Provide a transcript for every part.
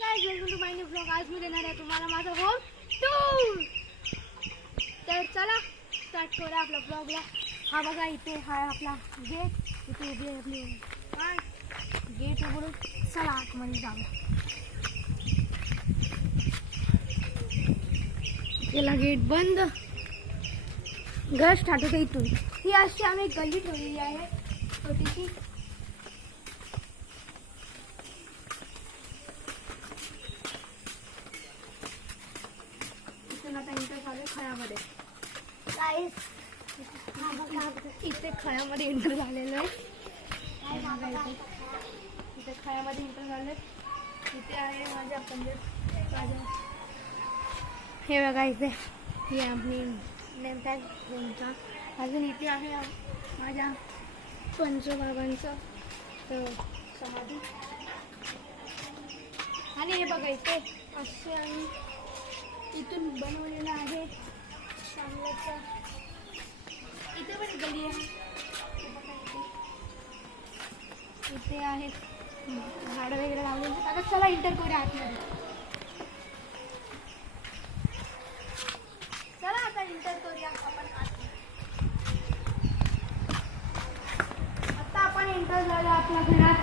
Guys welcome to my new blog. आज मी देणार आहे तुम्हाला माझा होम टूर। तर चला स्टार्ट करूया आपला ब्लॉगला। हा बघा इथे हा आपला गेट, इथे उभी आहे आपली कार। गेट उघडून चला आतमध्ये जाऊया। गेला गेट बंद। घर स्टार्ट होते इथून। ही अशी आम्ही गल्ली ठेवलेली आहे छोटीशी। खळ्यामध्ये इथे खळ्यामध्ये एंटर झालेलं आहे। इथे खळ्यामध्ये एंटर झाले। इथे आहे माझ्या हे बघा इथे ही आपली नेम टॅग रूमचा। अजून इथे आहे माझ्या पंचबाबांचं समाधी। आणि हे बघा इथे असे आम्ही इथून बनवलेलं आहे चांगल्याचं। इथे पण गली आहे। इथे आहे झाडं वगैरे लावलेली। आता चला एंटर करूया आतमध्ये। चला आता एंटर करूया आपण आतमध्ये। आता आपण एंटर झालो आपल्या घरात।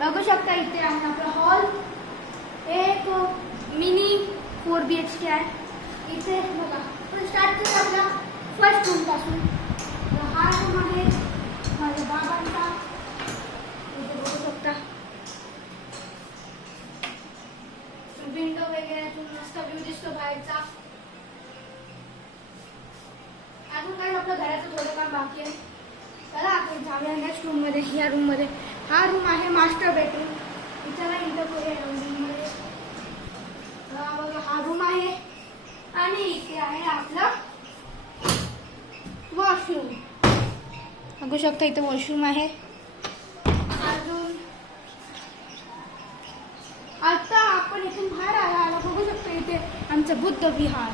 बघू शकता इथे आहे आपला हॉल। एक मिनी 4 BHK आहे। इथे बघा आपण स्टार्ट करू आपल्या फर्स्ट रूम पासून। हा रूम आहे माझ्या बाबांचा। इथे बघू शकता विंडो वगैरे मस्त व्ह्यू दिसतो बाहेरचा। अजून काय आपल्या घराचं थोडं काम बाकी आहे। चला आपण जाऊया नेक्स्ट रूम मध्ये। ह्या रूम मध्ये हा रूम आहे मास्टर बेडरूम। इथं एंटर करूया रूम मध्ये। हा रूम आहे आणि इथे आहे आपला वॉशरूम। बघू शकता इथे वॉशरूम आहे। अजून आता आपण इथून बाहेर आला बघू शकतो इथे आमचं बुद्ध विहार।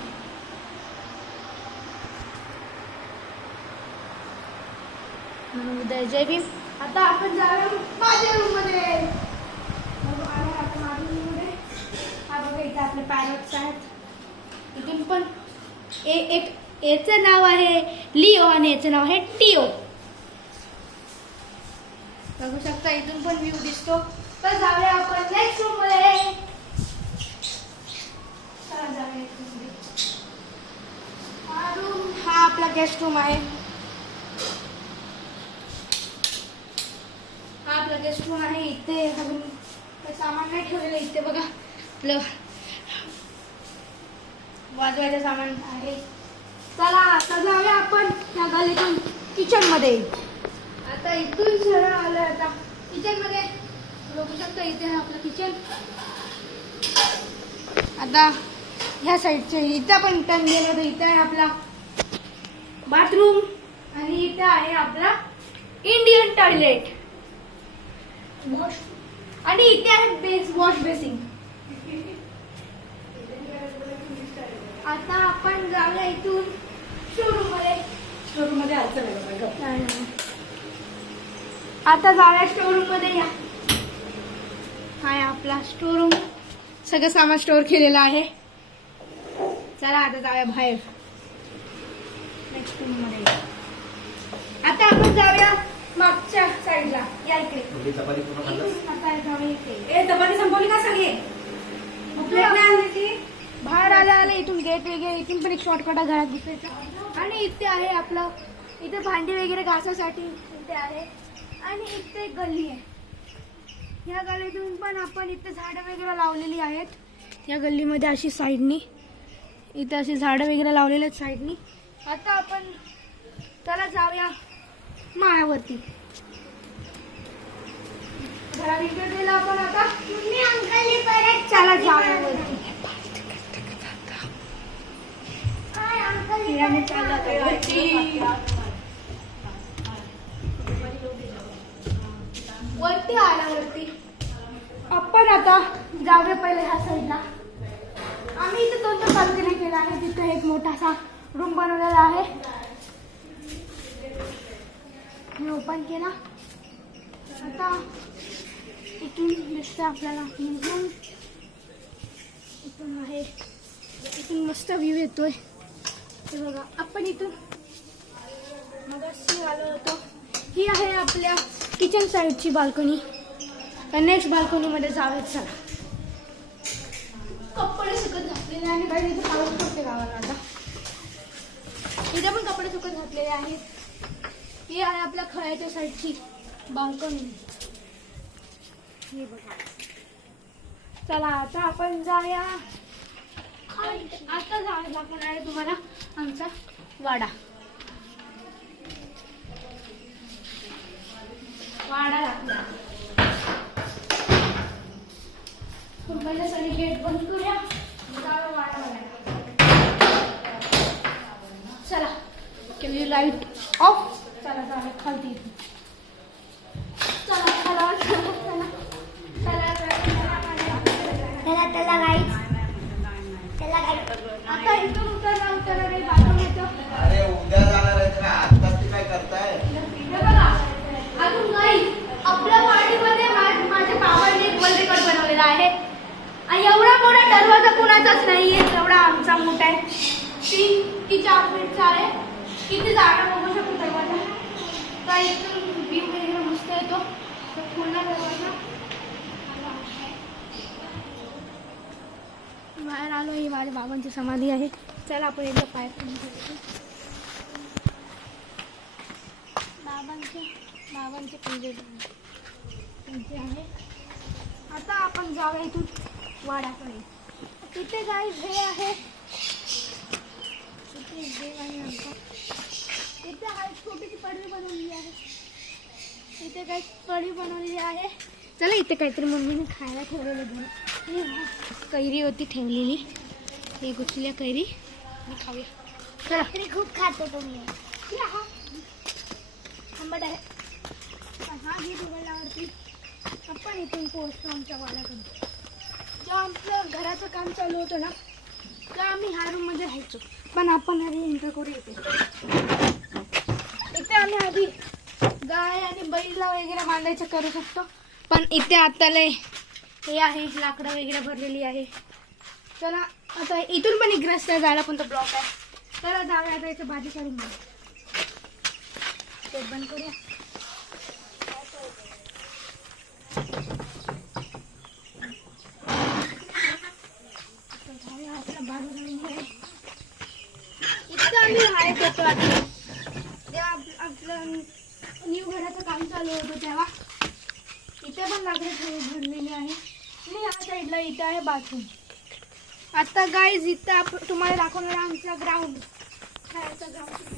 उदय जय भीम। आता आपण जाऊया माझ्या रूम मध्ये। हा बघा इथे आपले पॅरट्स आहेत। इथून पण एक याचं नाव आहे लिओ आणि याचं नाव आहे टिओ। बघू शकता इथून पण व्ह्यू दिसतो। तर जाऊया आपण नेक्स्ट रूम मध्ये। चला जाऊया इथून। हा रूम हा आपला गेस्ट रूम आहे। हा आपला गेस्ट रूम आहे। इथे अजून सामान नाही ठेवलेलं। इथे बघा आपलं वाजवायचं सामान आहे। चला आता जाऊया आपण त्या गलीतून किचन मध्ये। आता इथून सरळ आलं आता किचन मध्ये। बघू शकता इथे आहे आपलं किचन। आता ह्या साईडचे इथं पण टर्न गेलं तर इथे आहे आपला बाथरूम आणि इथे आहे आपला इंडियन टॉयलेट आणि इथे आहे वॉश बेसिन। आता आपण जाऊया इथून शोरूम मध्ये। शोरूम मध्ये आता जाऊया स्टोरूम मध्ये। या हाय आपला स्टोरूम। सगळं सामान स्टोर केलेलं आहे। चला आता जाऊया बाहेर नेक्स्ट रूम मध्ये। आता आपण जाऊया मागच्या साईडला। या इकडे चपाती संपवली का सगळी? बाहेर आले इथून गेट वगैरे। इथून पण एक शॉर्टकट घरात दिसायचं। आणि इथे आहे आपलं इथे भांडी वगैरे घासासाठी इथे आहे। आणि इथे एक गल्ली आहे। ह्या गल्लीतून पण आपण इथे झाडं वगैरे लावलेली आहेत। या गल्लीमध्ये अशी साईडनी इथे अशी झाडं वगैरे लावलेली आहेत साईडनी। आता आपण चला जाऊया माळ्यावरती। घरा विकत दिला आपण आता चला जाऊया वरती। वरती आल्यावरती आपण आता जाऊया पहिले ह्या साईडला। आम्ही इथे दोन बाल्कनी केला आहे। तिथे एक मोठासा रूम बनवलेला आहे। मी ओपन केला। आता इथून दिसतं आपल्याला रूम। मस्त व्ह्यू येतोय. हे बघा आपण इथून मगाशी आलो होतो. ही आहे आपल्या किचन साईडची बाल्कनी. नेक्स्ट बाल्कनीमध्ये जाऊयात. चला. कपडे सुकत घातलेले आणि बाहेर इथे पाऊस पडते गावाला आता. इथे पण कपडे सुकत घातलेले आहेत. ही आहे आपल्या खळ्याच्या साईडची बाल्कनी. हे बघा. चला आता आपण जाऊया. आता जाऊया दाखवणार आहे तुम्हाला आमचा वाडा. वाडा दाखवला. पहिल्या सारी गेट बंद करूया. वाडा बघायला. चला. केली लाईट ऑफ. चला चला खालती. चला चला चला चला चला चला गाईज. चला गाईज. आता इथून उतरला रे बाथरूम येतो. अरे उद्या जाणार आहे का? आता ते काय करताय? अजून गाईज आपल्या पार्टीमध्ये माझ्या बाबांनी एक वर्ल्ड रेकॉर्ड बनवलेला आहे. आणि एवढा मोठा दरवाजा कुणाचाच नाहीये एवढा आमचा मोठा आहे. 3 फीटचा आहे. किती जागा बघू शकतो दरवाजा. काय इथून व्ह्यू वगैरे मस्त येतो. पूर्ण दरवाजा बाहेर आलो. ही माझ्या बाबांची समाधी आहे. चला आपण एकदा पाय बाबांचे पंजे आहे. आता आपण जाऊया इथून वाड्याकडे. तिथे गाईज हे आहे. इथे आहे छोटीशी पडवी बनवलेली आहे. इथे काही कढी बनवलेली आहे. चला इथे काहीतरी मम्मीने खायला ठेवलेलं घरी. कैरी होती ठेवलेली. हे गुचल्या कैरी खाऊया. चला. खूप खातो तुम्ही. आंबट आहे. हा ही उघडल्यावरती आपण इथून पोहोचतो आमच्या वाड्याकडे. जेव्हा आमचं घराचं काम चालू होतं ना तेव्हा आम्ही ह्या रूममध्ये राहायचो. पण आपण आधी एंटर करू. इथे आम्ही आधी गाय आणि बैला वगैरे बांधायचं करू शकतो. पण इथे आता लय हे आहे लाकडं वगैरे भरलेली आहे. चला आता इथून पण एक रस्ता जायला पण तो ब्लॉक आहे. चला जाऊया आता इथे भाजी करून ते बंद करूया. इतकं आम्ही राहत होतो आधी जेव्हा आपलं न्यू घराचं काम चालू होतं तेव्हा. इथे पण लाकडं भरलेली आहे. आणि या साईडला इथे आहे बाथरूम. आता गाईज इथं तुम्हाला दाखवणार आमचा ग्राउंड. खेळायचा ग्राउंड.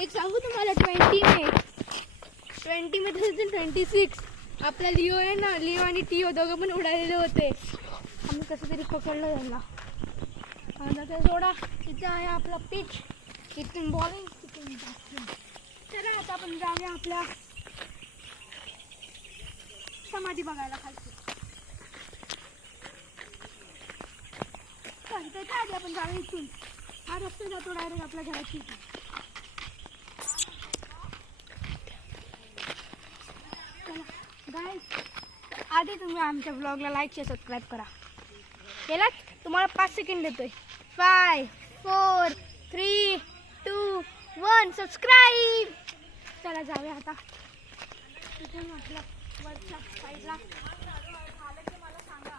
एक सांगू तुम्हाला 20 मे 2026 आपला लिओ आहे ना. लिओ आणि टिओ दोघं पण उडालेले होते. आम्ही कसं तरी पकडलं त्यांना. आता सोडा. इथे आहे आपला पिच. इथून बॉलिंग तिथून बॅटिंग. चला आता आपण जाऊया आपल्या समाधी बघायला खालची. त्याच्या आधी आपण जाऊया इथून. हा रस्ता जातो डायरेक्ट आपल्या घराची. आधी तुम्ही आमच्या ब्लॉगला लाईक शेअर सबस्क्राईब करा. केलात? तुम्हाला 5 सेकंड देतोय. 5 4 3 2 1 सबस्क्राईब. चला जाऊया आता. तिथून म्हटलं वरच्या साईडला आलं की मला सांगा.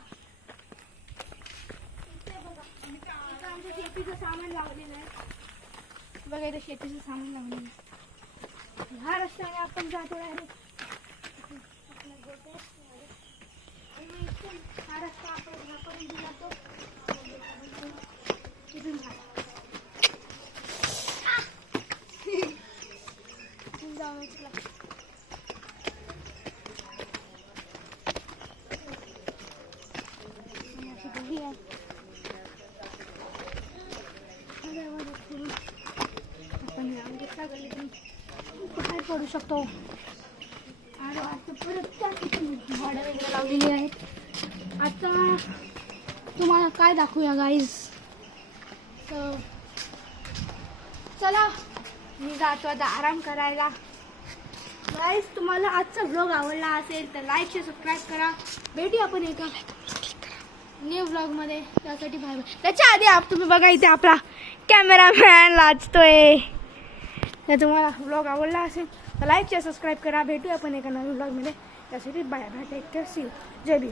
इथे बघा इथं आमचं शेतीचं सामान लावलेलं आहे. बघा इथं शेतीचं सामान लावलेलं आहे. ह्या रस्त्याने आपण जातो डायरेक्ट. हा रस्ता आपण ह्यापर्यंत जातो. तिथून जाऊ. आपण गल्लीतून बाहेर पडू शकतो. आणि आता परत त्या झाडं वगैरे लावलेली आहेत. आता तुम्हाला काय दाखवूया गाईज. तर चला मी जातो आता आराम करायला. गाईज तुम्हाला आजचा व्लॉग आवडला असेल तर लाईक शेअर सबस्क्राईब करा. भेटूया आपण एका न्यू व्लॉगमध्ये. त्यासाठी बाय बाय. त्याच्या आधी तुम्ही बघा इथे आपला कॅमेरामॅन लाजतोय. तर तुम्हाला व्लॉग आवडला असेल तर लाईक शेअर सबस्क्राईब करा. भेटूया आपण एका नवीन व्लॉगमध्ये. त्यासाठी bye bye. Take care. See you. जय भीम.